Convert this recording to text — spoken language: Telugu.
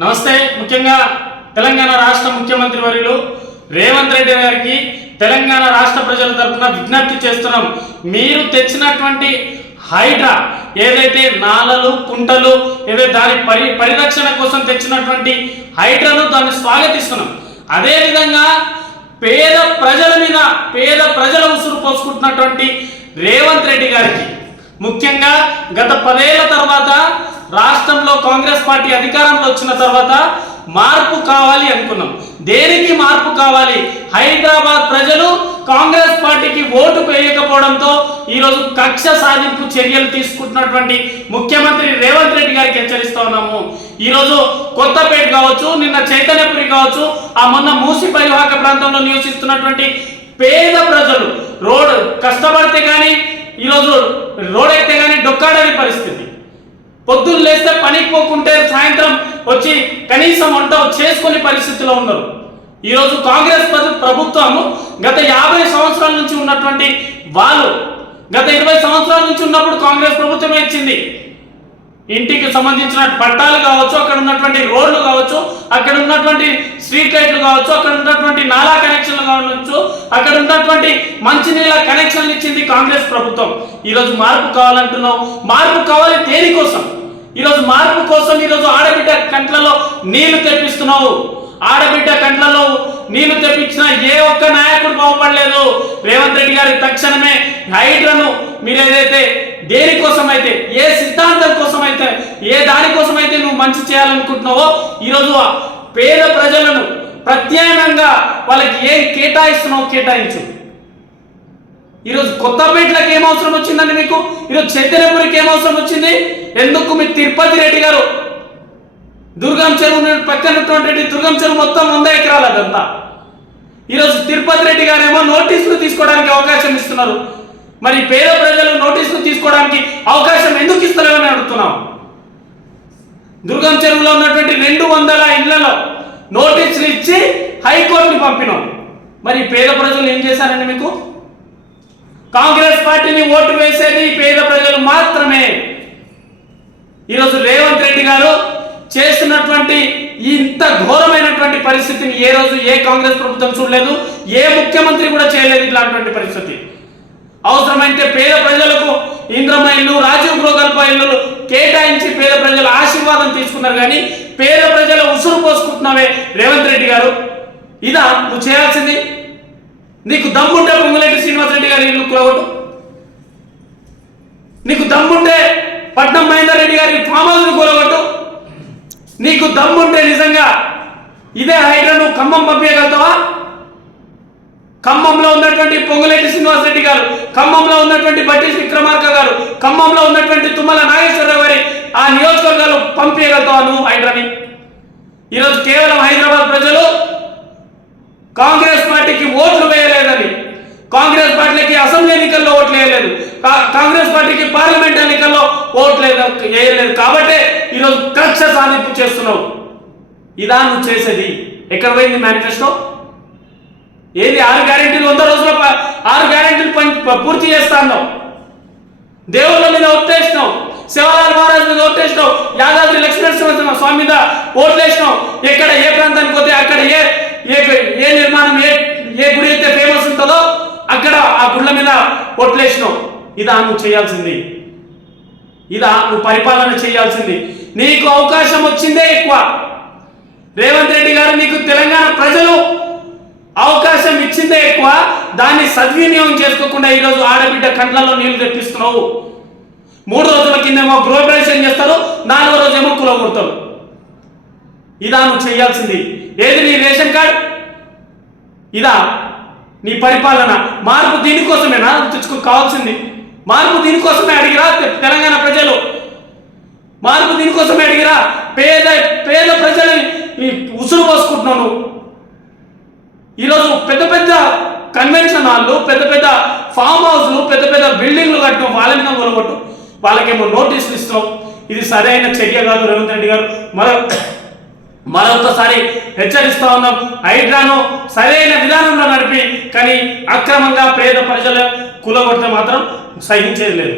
నమస్తే. ముఖ్యంగా తెలంగాణ రాష్ట్ర ముఖ్యమంత్రి వర్యులు రేవంత్ రెడ్డి గారికి తెలంగాణ రాష్ట్ర ప్రజల తరఫున విజ్ఞప్తి చేస్తున్నాం. మీరు తెచ్చినటువంటి హైడ్రా ఏదైతే నాలలు కుంటలు ఏదైతే దాని పరిరక్షణ కోసం తెచ్చినటువంటి హైడ్రాను దాన్ని స్వాగతిస్తున్నాం. అదేవిధంగా పేద ప్రజల మీద పేద ప్రజల ఉసురు పోసుకుంటున్నటువంటి రేవంత్ రెడ్డి గారికి ముఖ్యంగా గత 10 ఏళ్ల తర్వాత రాష్ట్రంలో కాంగ్రెస్ పార్టీ అధికారంలో వచ్చిన తర్వాత మార్పు కావాలి అనుకున్నాం. దేనికి మార్పు కావాలి? హైదరాబాద్ ప్రజలు కాంగ్రెస్ పార్టీకి ఓటు వేయకపోవడంతో ఈరోజు కక్ష సాధింపు చర్యలు తీసుకుంటున్నటువంటి ముఖ్యమంత్రి రేవంత్ రెడ్డి గారికి హెచ్చరిస్తా ఉన్నాము. ఈరోజు కొత్తపేట కావచ్చు, నిన్న చైతన్యపురి కావచ్చు, ఆ మొన్న మూసి పరివాహక ప్రాంతంలో నివసిస్తున్నటువంటి పేద ప్రజలు రోడ్ కష్టపడితే కానీ ఈరోజు రోడ్ అయితే కానీ డొక్కాడని పరిస్థితి. పొద్దున్న లేస్తే పనికి పోకుంటే సాయంత్రం వచ్చి కనీసం వంట చేసుకునే పరిస్థితిలో ఉన్నారు. ఈరోజు కాంగ్రెస్ ప్రభుత్వం గత 50 సంవత్సరాల నుంచి ఉన్నటువంటి వాళ్ళు గత 20 సంవత్సరాల నుంచి ఉన్నప్పుడు కాంగ్రెస్ ప్రభుత్వమే ఇచ్చింది. ఇంటికి సంబంధించిన పట్టాలు కావచ్చు, అక్కడ ఉన్నటువంటి రోడ్లు కావచ్చు, అక్కడ ఉన్నటువంటి స్ట్రీట్ లైట్లు కావచ్చు, అక్కడ ఉన్నటువంటి నాలా కనెక్షన్లు కావచ్చు, అక్కడ ఉన్నటువంటి మంచినీళ్ళ కనెక్షన్లు ఇచ్చింది కాంగ్రెస్ ప్రభుత్వం. ఈరోజు మార్పు కావాలంటున్నావు. మార్పు కావాలి దేనికోసం? ఈరోజు మార్పు కోసం ఈరోజు ఆడబిడ్డ కంట్లలో నీళ్లు తెప్పిస్తున్నావు. ఆడబిడ్డ కంట్లలో నీళ్లు తెప్పించిన ఏ ఒక్క నాయకుడు బాగుపడలేదు. రేవంత్ రెడ్డి గారి తక్షణమే హైడ్రాను మీరు ఏదైతే దేనికోసం అయితే, ఏ సిద్ధాంతం కోసం అయితే, ఏ దానికోసం అయితే నువ్వు మంచి చేయాలనుకుంటున్నావో ఈరోజు పేద ప్రజలను ప్రత్యామ్నాయంగా వాళ్ళకి ఏం కేటాయిస్తున్నావు కేటాయించు. ఈరోజు కొత్తపేటలకు ఏం అవసరం వచ్చిందండి మీకు? ఈరోజు చైతన్యపురికి ఏం అవసరం వచ్చింది? ఎందుకు మీ తిరుపతి రెడ్డి గారు దుర్గం చెరువు పక్కనటువంటి దుర్గం చెరువు మొత్తం 100 ఎకరాలు అదంతా. ఈరోజు తిరుపతి రెడ్డి గారు ఏమో నోటీసులు తీసుకోవడానికి అవకాశం ఇస్తున్నారు. మరి పేద ప్రజలు నోటీసులు తీసుకోవడానికి అవకాశం ఎందుకు ఇస్తలేమని అడుగుతున్నాం. దుర్గం చెరువులో ఉన్నటువంటి 200 ఇళ్లలో నోటీసులు ఇచ్చి హైకోర్టుని పంపినాం. మరి పేద ప్రజలు ఏం చేశారండి? మీకు కాంగ్రెస్ పార్టీని ఓటు వేసేది పేద ప్రజలు మాత్రమే. ఈరోజు రేవంత్ రెడ్డి గారు చేస్తున్నటువంటి ఇంత ఘోరమైనటువంటి పరిస్థితిని ఏ రోజు ఏ కాంగ్రెస్ ప్రభుత్వం చూడలేదు, ఏ ముఖ్యమంత్రి కూడా చేయలేదు ఇట్లాంటి పరిస్థితి. అవసరమైతే పేద ప్రజలకు ఇంద్రమ్మ ఇల్లు, రాజీవ్ గృహకల్ప ఇల్లు కేటాయించి పేద ప్రజల ఆశీర్వాదం తీసుకున్నారు. కానీ పేద ప్రజల ఉసురు పోసుకుంటున్నావే రేవంత్ రెడ్డి గారు, ఇదా నువ్వు చేయాల్సింది? నీకు దమ్ముంటే పొంగులేటి శ్రీనివాసరెడ్డి గారి ఇల్లు కూలగొట్టు. నీకు దమ్ముంటే పట్నం మహేందర్ రెడ్డి గారి ఫామ్ హౌస్ కూలగొట్టు. నీకు దమ్ముంటే నిజంగా ఇదే హైడ్రాను ఖమ్మం పంపించగలుగుతావా? ఖమ్మంలో ఉన్నటువంటి పొంగులేటి శ్రీనివాసరెడ్డి గారు, ఖమ్మంలో ఉన్నటువంటి బట్టి విక్రమార్క గారు, ఖమ్మంలో ఉన్నటువంటి తుమ్మల నాగేశ్వరరావు గారి ఆ నియోజకవర్గాలు పంపించగలుగుతావా నువ్వు హైడ్రాని? ఈరోజు కేవలం హైదరాబాద్ ప్రజలు కాంగ్రెస్ పార్టీకి ఓట్లు వేయలేదని, కాంగ్రెస్ పార్టీకి అసెంబ్లీ ఎన్నికల్లో ఓట్లు వేయలేదు, కాంగ్రెస్ పార్టీకి పార్లమెంట్ ఎన్నికల్లో ఓట్లు వేయలేదు. కాబట్టే ఈరోజు కక్ష సాధింపు చేస్తున్నావు. ఇదా నువ్వు చేసేది? ఎక్కడ పోయింది మేనిఫెస్టో? ఏది 6 గ్యారెంటీలు 100 రోజుల్లో 6 గ్యారెంటీలు పూర్తి చేస్తాను. దేవుళ్ళ మీద ఓట్లేసినావు, శివలాల్ మహారాజ్ మీద ఓట్లేసినావు, యాదాద్రి లక్ష్మీనరసింహ స్వామి మీద ఓట్లేసినావు. ఎక్కడ ఏ ప్రాంతానికి పోతే అక్కడ ఏ నిర్మాణం ఏ గుడి అయితే ఫేమస్ ఉంటుందో అక్కడ ఆ గుళ్ళ మీద ఓట్లేసినావు. ఇదా నువ్వు చేయాల్సింది? ఇదా నువ్వు పరిపాలన చేయాల్సింది? నీకు అవకాశం వచ్చిందే ఎక్కువ. రేవంత్ రెడ్డి గారు నీకు తెలంగాణ ప్రజలు అవకాశం ఇచ్చిందే ఎక్కువ. దాన్ని సద్వినియోగం చేసుకోకుండా ఈరోజు ఆడబిడ్డ కంట్లలో నీళ్లు తెప్పిస్తున్నావు. 3 రోజుల కిందేమో గృహప్రవేశం చేస్తారు, 4వ రోజేమో కూలగొడతారు. ఇదా నువ్వు చేయాల్సింది? ఏది నీ రేషన్ కార్డ్? ఇదా నీ పరిపాలన? మార్పు దీనికోసమేనా కావాల్సింది? మార్పు దీనికోసమే అడిగిరా తెలంగాణ ప్రజలు? మార్పు దీనికోసమే అడిగిరా? పేద ప్రజలని ఉసురు పోసుకుంటున్నావు. ఈరోజు పెద్ద పెద్ద కన్వెన్షన్ హాళ్ళు, పెద్ద పెద్ద ఫామ్ హౌస్లు, పెద్ద పెద్ద బిల్డింగ్లు కట్టడం, వాళ్ళ మీద కొలగొట్టు, వాళ్ళకేమో నోటీసులు ఇస్తున్నాం. ఇది సరైన చర్య కాదు రేవంత్ రెడ్డి గారు. మరొకసారి హెచ్చరిస్తా ఉన్నాం. హైడ్రాను సరైన విధానంలో నడిపి కానీ అక్రమంగా పేద ప్రజల కూలగొడితే మాత్రం సహించేది లేదు.